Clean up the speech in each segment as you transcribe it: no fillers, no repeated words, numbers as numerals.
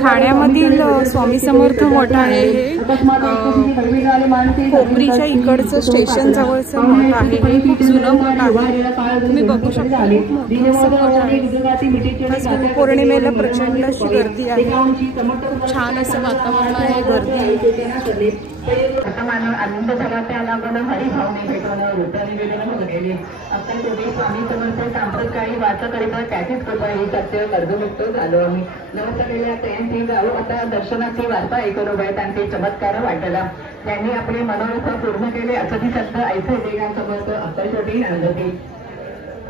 ठाण्यामधील स्वामी समर्थ मठ आहे हे कोपरीच्या इकडचं स्टेशन जवळचं मठ आहे हे खूप जुनं मठ आहे तुम्ही बघू शकता आज गुरुपौर्णिमेला प्रचंड अशी गर्दी आहे खूप छान असं वातावरण आहे गर्दी आनंद झाला त्याला हरिभावने भेटवणं वृत्तानिवेदन वगैरे आता तुम्ही स्वामी समर्थ सांप्रतकाळी वाचा करिता त्याचीच कृपा ही सत्य कर्जमुक्त झालो आम्ही नवसलेल्या त्यांची गाव आता दर्शनाची वार्ता ऐकून उभे त्यांचे चमत्कार वाटला त्यांनी आपले मनोरथ पूर्ण केले असं ती सत्य ऐसे देगा समर्थ अप्परशोटी नंदती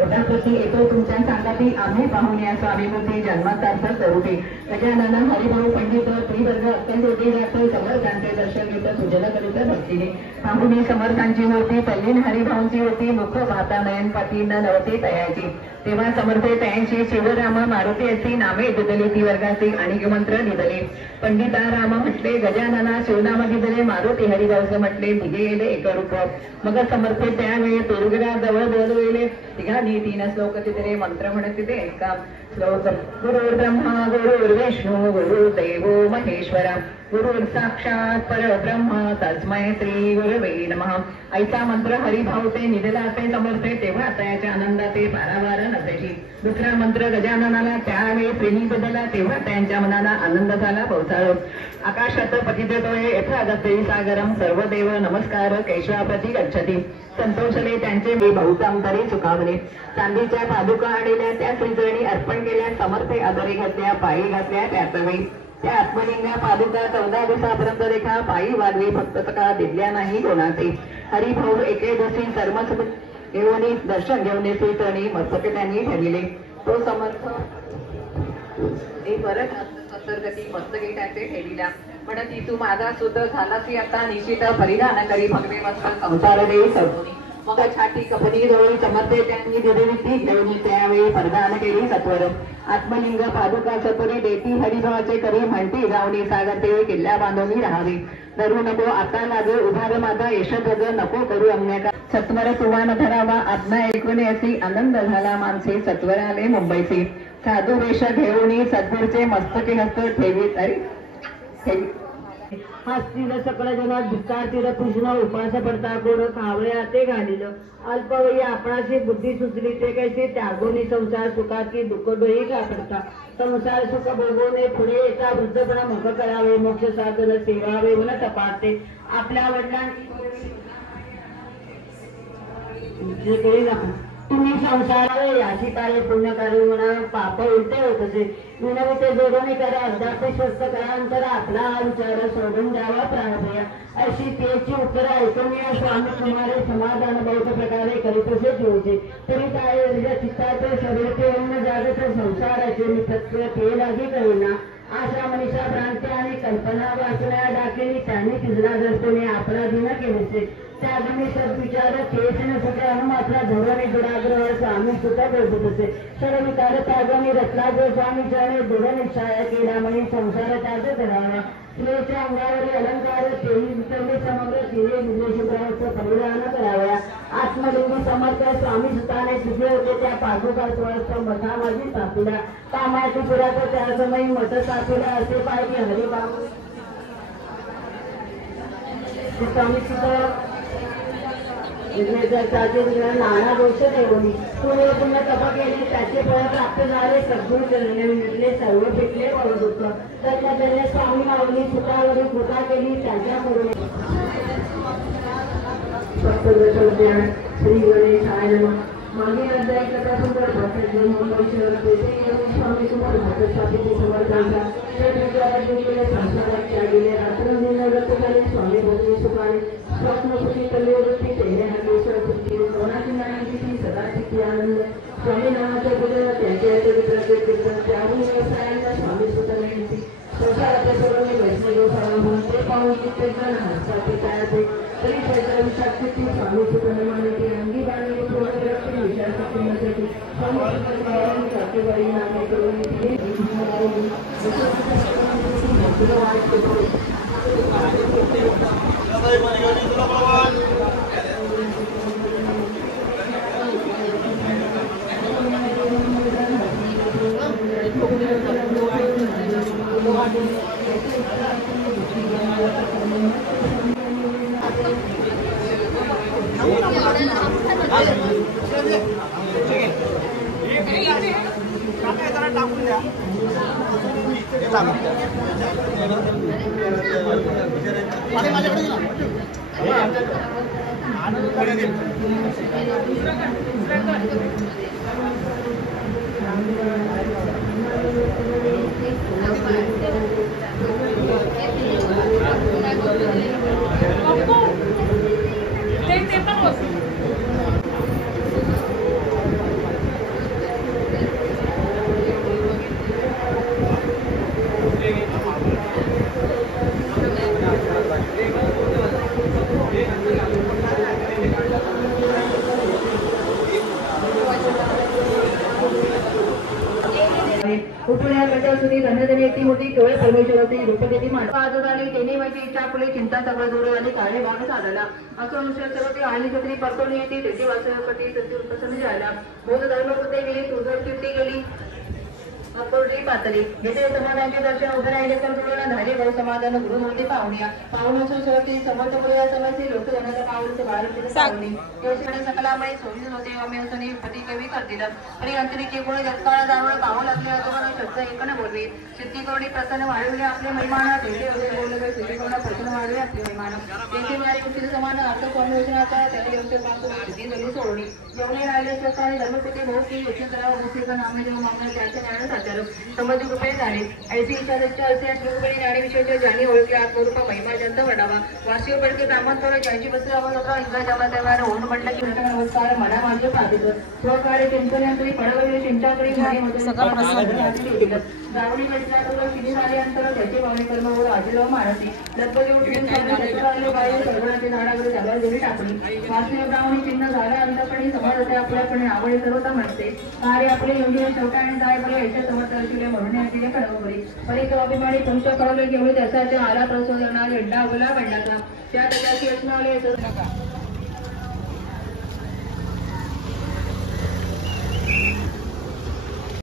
ओटाप्रती येतो तुमच्या सांगाती आम्ही पाहून या स्वामीमूर्ती जन्मासार्थ करूटे गजानन हरिभाऊ पंडित त्रिवर्ग अत्यंत जात समर्थांचे दर्शन घेत सुजल करीत भक्तीने पाहून समर्थांची मूर्ती तल्लीन हरिभाऊंची होती मुख भाता नयन पाती न नवती तयाची तेव्हा समर्थे तयांची शिवराम मारुती अशी नामे दिदली ती वर्गाची आणि मंत्र निदले पंडिता राम म्हटले गजानना शिवनाम दिदले मारुती हरिभाऊस म्हटले दिगे गेले एक रूप मग समर्थे त्यावेळी तुरुगरा जवळ बोलविले तिघांनी 3 श्लोक तिथे मंत्र म्हणत तिथे एका श्लोक गुरुर् ब्रह्मा गुरुर्विष्णू गुरुर्देवो महेश्वरा गुरुर् साक्षात परब्रह्म तस्मै श्री गुरवे नमः ऐसा मंत्र हरिभाऊ ते निधलाचे समर्थे तेव्हा त्याच्या आनंदाचे पारावार नसेची दुसरा मंत्र गजाननाला त्यावेळी प्रेमी बदला तेव्हा त्यांच्या मनाला आनंद झाला पोहोचालो आकाशात पतितोय यथा गते सागरम सर्वदेव नमस्कार केशवाप्रती गच्छती संतोषले त्यांचे बहुताम तरी चुकावले चांदीच्या पादुका आणल्या त्या श्रीचरणी अर्पण केल्या समर्थे आदरी घातल्या पायी घातल्या त्याचवेळी त्या आत्मलिंगा पादुका 14 दिवसापर्यंत देखा पायी वाढवी फक्त का दिल्या नाही कोणाचे हरिभाऊ एके दिवशी सर्मस्व घेऊन दर्शन घेऊन श्रीचरणी मस्तके त्यांनी ठेविले तो समर्थ परत सत्तरगती मस्तके त्याचे ठेविला म्हणत तू माझा सुद्ध झालासी आता निश्चित परिधान करी भगवे वस्त्र संसार देवी सरोनी मग छाती कपनी जवळी समर्थे त्यांनी दिलेली ती घेऊन त्यावेळी परिधान केली सत्वर आत्मलिंग पादुका सत्वरी देती हरिभावाचे करी म्हणती गावणी सागरते किल्ल्या बांधवणी राहावी धरू नको आता लागे उभार माझा यशध्वज नको करू अन्याका सत्वर सुवान धरावा आज्ञा ऐकून अशी आनंद झाला माणसे सत्वर आले मुंबईचे साधू वेश घेऊन सद्गुरूचे मस्तके हस्त ठेवीत हस्तील सकळ जनात भिक्कारतील कृष्ण उपास पडता गोड कावळ्या ते घालिल अल्पवयी आपणाची बुद्धी सुचली ते कैसे त्यागोनी संसार सुखाची दुःख डोई का पडता संसार सुख भोगवणे पुढे येता वृद्धपणा मुख करावे मोक्ष साधन सेवावे वन तपासते आपल्या वडिलांनी तुम्ही संसाराला याची कार्य पुण्य कार्य म्हणा पाप उलटे होत असे विनविते जोडणी करा अध्यात्म स्वस्त करा नंतर आपला विचार सोडून द्यावा प्राणभया अशी त्याची उत्तर ऐकून या स्वामी तुम्हाला समाधान बहुत प्रकारे करीत असे ठेवते तरी काय चित्ताचे शरीरचे अन्न जागत संसाराचे निसत्व ते लागी कळेना आशा मनीषा भ्रांती आणि कल्पना वाचण्या डाकेनी त्यांनी तिजला दर्शने अपराधीन केले त्यागमी सद्विचार केस न सुखे अनुमात्रा धोरणे दुराग्रह स्वामी सुद्धा बोलत असे सर्वविकार त्यागमी रचला जो स्वामी चरणे दृढ निश्चय केला म्हणे संसार त्याग धरावा स्त्रीच्या अंगावरील अलंकार तेही विसरले समग्र तिने विदेशग्रहाचं परिधान कराव्या आत्मलिंगी समर्थ स्वामी सुताने तिथे होते त्या पादुका स्वस्त मठा माझी स्थापिला कामाची पुरात त्या समयी मठ स्थापिला असे पाहिजे हरिबाबू स्वामी सुद्धा नाना दोष देवणी पुणे पुन्हा तप केली त्याचे फळ प्राप्त झाले सद्गुण चरणे मिळले सर्व भेटले दुःख तर त्याने स्वामी माऊली सुतावरील कृपा केली त्यांच्या करून श्री गणेशाय नमः मागील अध्याय कथा सुंदर मुंबई शहर स्वामी कुमार भातस्वामी समर्थांचा संसारात गेले रात्रंदिन व्रत झाले स्वामी भक्ती सुखाने स्वप्नपुटी कल्योवृत्ती तेने हल्लेश्वर पुत्री सोनाची नारायणची सदा चित्ती आनंद स्वामी नामाच्या पुढे त्यांच्या कीर्तन त्याहून व्यवसायांना स्वामी सुतमेंची संसाराच्या सर्वांनी वैष्णव सावरून ते पाहून कित्येकजण हस्ताचे तयाचे तरी त्याच्या विषाक्ती स्वामी सुतने मानते अंगी बांधली पूर्ण रक्ती विचारशक्ती नसेल स्वामी सुतने जातेवारी नामे करून धनधनेती होती केवळ परमेश्वराची रूपदेती मानवाली तेने माहिती इच्छा फुले चिंता सगळं दूर आणि काळे भाग साधला असं अनुसार सर्व ते आणि छत्री परतवली येते त्याची वासपती प्रसन्न झाला बौद्ध धर्मबुद्धे गेली तुळजाई कीर्ती गेली अपूर्वी पातळी येथे समाधानाचे दर्शन उभे राहिले तर तुला धारे गौ समाधान गुरु होते पाहुण्या पाहुण्याच्या शेवटी समर्थ पुढे समजते लोक जनाचा पाऊलचे बाळाचे पाहुणे योशकडे सकलामुळे सोडून होते आम्ही असणे पती कवी करतील आणि अंतरिके गुण जगकाळ जावळ पाहू लागले तुम्हाला शब्द एकन बोलवे सिद्धिकवडी प्रसन्न वाढविले आपले महिमान तेथे होते बोलले सिद्धिकवडा प्रसन्न वाढविले आपले महिमान तेथे वारी उचित समान अर्थ स्वामी योजनाचा त्याला योजनापासून सिद्धी झाली सोडणी जेवणे राहिले सकाळी धर्मपती भाऊ की योजनाराव मुस्लिम नामे जेव्हा मागणं त्याच्या ज्ञान समज रुपये झाले ऐसी इच्छा असे श्लोकबळी ज्ञानेविषयीच्या ज्ञानी ओळखले आत्मरूपा महिमा जंत वडावा वार्षिक पडके ब्राह्मण ज्यांची बसली अवस्था इंग्रज जमात्यावर होऊन म्हटलं की नमस्कार मला माझे प्राधिक स्वकार्य चिंतनांतरी पडवले चिंताकरी जावणी वेचण्यात शिनी झाल्यानंतर त्याचे भावने कर्म व आजीराव मानसी लग्न उठून सर्वणाचे झाडावर जागा जोडी टाकली वार्षिक ब्राह्मणी चिन्ह झाला अंतपणे समाजाचे आपल्याकडे आवडे सर्वता म्हणते कार्य आपले योग्य शेवटा आणि जायपणे ऐशा समर्थ असले म्हणून याचे कडवरी परी तो अभिमानी पुरुष कळवले घेऊन त्याचा आला प्रसवणार वेंडा उगला बंडाचा त्या त्याची योजना आले नका